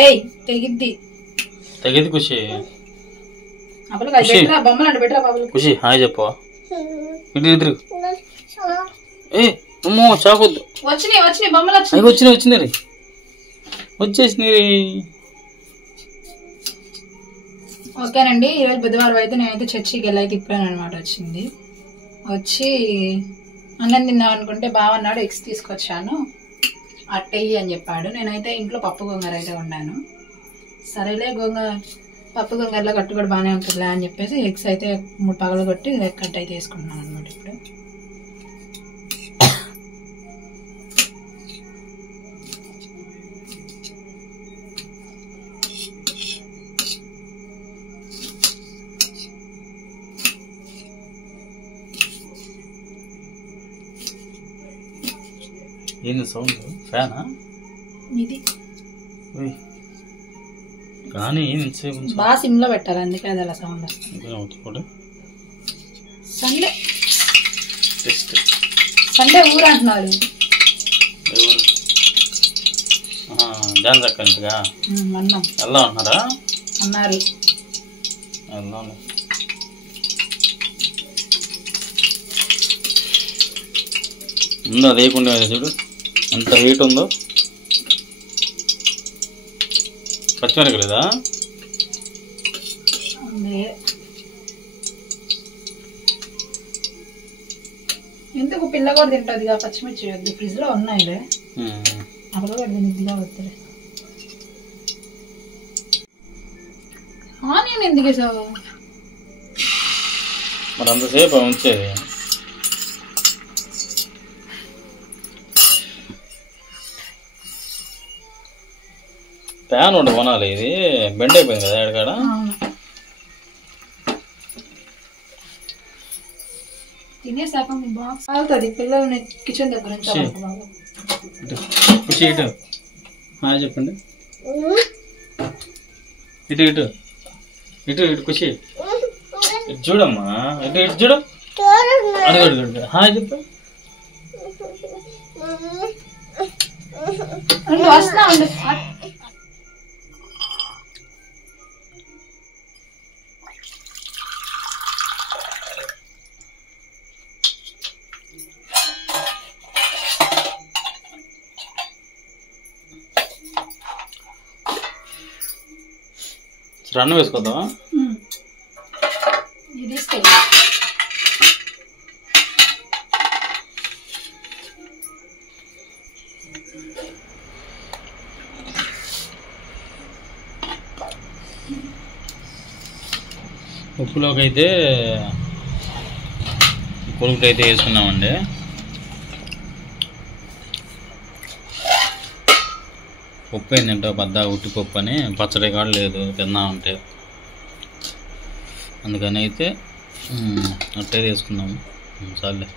ఏయ్ తెగిద్ది ఖుషి. ఖుషి హాయ్ చెప్పు. ఇటు ఏ అమ్మో చాకొద్దు. వచ్చినాయి బొమ్మలు వచ్చినాయి వచ్చేసినాయి. ఓకేనండి, ఈరోజు బుధవారం అయితే నేనైతే చర్చికి వెళ్ళైతే ఇప్పుడాను అనమాట. వచ్చి అన్నం తిందాం అనుకుంటే బావన్నాడు ఎగ్స్ తీసుకొచ్చాను అట్టయ్యి అని చెప్పాడు. నేనైతే ఇంట్లో పప్పు గోంగూర అయితే వండాను. సరేలే పప్పు గోంగూరలో కట్టు కూడా బాగానే ఉంటుందిలే అని చెప్పేసి ఎగ్స్ అయితే 3 పగలు కొట్టి కట్ అయితే వేసుకుంటున్నాను అనమాట. ఇప్పుడు ఏంది సౌండ్? ఫ్యానా ఇది? కానీ బాగా సిమ్ లో పెట్టాలి, అందుకే అది అలా సౌండ్ వస్తుంది. సండే ఊరు అంటున్నారు. జాన్సక్కగా వెళ్దాం అంటున్నారా? అన్నారు. వెళ్దాం. ఉందా లేకుండా చూడు ఎంత హీట్ ఉందో. పచ్చిమిరకలేదా? ఎందుకు పిల్ల కూడా తింటుంది పచ్చిమిర్చి వద్దు, ఫ్రిడ్జ్ లో ఉన్నాయిలే. అప్పుడు కూడా తినిద్దిగా వద్దులే. ఆనియన్ ఎందుకు వేసావు మరి అంతసేపు ఉంచేది? ప్యాన్ ఉండి కొనాలి. ఇది బెండ్ అయిపోయింది కదా ఎడకాడ. తినేసాక మీ బాక్స్ అవుతుంది. పిల్లల్ని కిచెన్ దగ్గర ఖుషి ఇటు హాయ్ చెప్పండి. ఇటు ఇటు ఇటు ఇటు ఖుషి ఇటు చూడమ్మా. ఇటు చూడు. అడుగు హాయ్ చెప్పు. వస్తా ఉండు. అన్నం వేసుకొద్దామా? ఉప్పులోకి అయితే కొలుకులు అయితే వేసుకున్నామండి. పప్పు ఏంటంటే పెద్ద ఉట్టిపప్పు అని పచ్చడి కాడ లేదు తిన్నామంటే, అందుకని అయితే అట్టే తీసుకున్నాము. చాలే.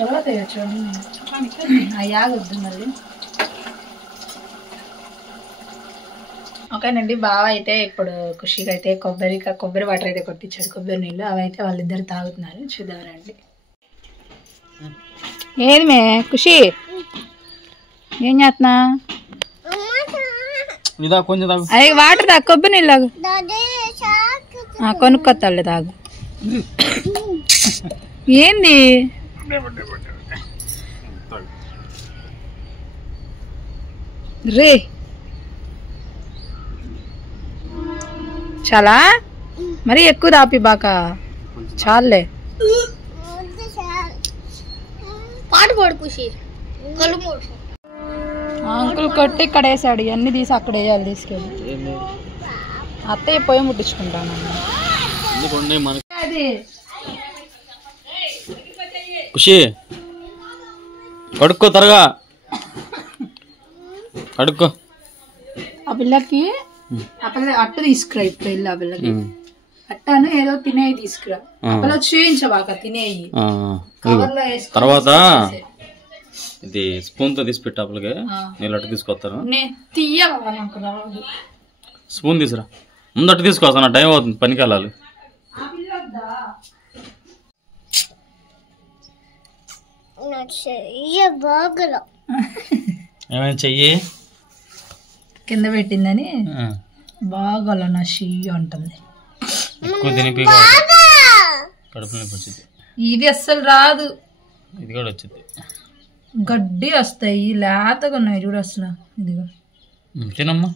ఎవరో తెచ్చు అయ్యాగొద్దు మళ్ళీ. ఓకేనండి, బావ అయితే ఇప్పుడు ఖుషిగా అయితే కొబ్బరి వాటర్ అయితే కొట్టించాడు, కొబ్బరి నీళ్ళు. అవి అయితే వాళ్ళిద్దరు తాగుతున్నారు. చూద్దామండి. ఏది మే ఖుషి ఏం చేస్తున్నా? అవి వాటర్ తాగు, కొబ్బరి నీళ్ళు తాగు. కొనుక్కొత్తాళ్ళే తాగు. ఏంది రే? చాలా మరి ఎక్కువ తాపి బాక చాలే. అంకుల్ కొట్టి ఇక్కడ వేసాడు, ఇవన్నీ తీసి అక్కడ వేయాలి తీసుకెళ్ళి. అత్తయ్య పొయ్యి ముట్టించుకుంటాను. ఖుషి కడుక్కో త్వరగా కడుక్కో. ఆ పిల్లకి అట్టు తీసుకురా ఇప్పుడు వెళ్ళి. ఆ పిల్లకి అట్టాను ఏదో తినేవి తీసుకురా అలా చూయించవాక తినేవి కవర్లో వేసుకొని తర్వాత ఇది స్పూన్ తో తీసి పెట్టు అప్పటికే నేను అట్టు తీసుకొస్తాను. నేను తీయాలా నాకు రాదు. స్పూన్ తీసురా ముందు అట్టు తీసుకొస్తాను, టైం అవుతుంది పనికి వెళ్ళాలి. ఏమైనా చెయ్యి కింద పెట్టిందని బాగా నా చెయ్యి ఉంటుంది. ఎక్కువ తినిపి కడుపు నొప్పి వచ్చింది. ఇది అస్సలు రాదు. ఇది కూడా వచ్చింది. గడ్డి వస్తాయి లేతగా ఉన్నాయి చూడు అసలు. ఇదిగో తినమ్మా.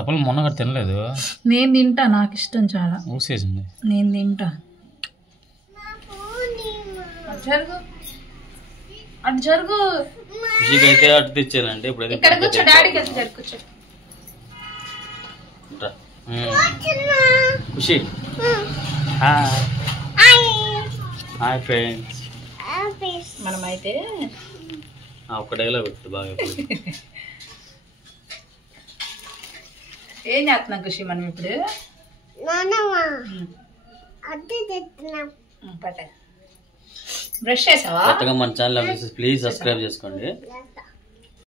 అప్పుడు మొన్న కూడా తినలేదు. నేను తింటా, నాకు ఇష్టం చాలా. ఊసేసింది. నేను తింటా. జరుగు అటు జరుగు. ఖుషికి అయితే అటు తెచ్చానండి. ఇప్పుడు ఇక్కడ కూర్చో, డాడీకి అయితే జరుగు కూర్చో. ఖుషి హాయ్ ఫ్రెండ్స్. మనమైతే ఒక డైలాగ్ వచ్చింది బాగా. ఏం చేస్తున్నాం ఖుషి మనం ఇప్పుడు? బ్రష్ చేసావా? కొత్తగా మన ఛానల్ ప్లీజ్ సబ్స్క్రైబ్ చేసుకోండి.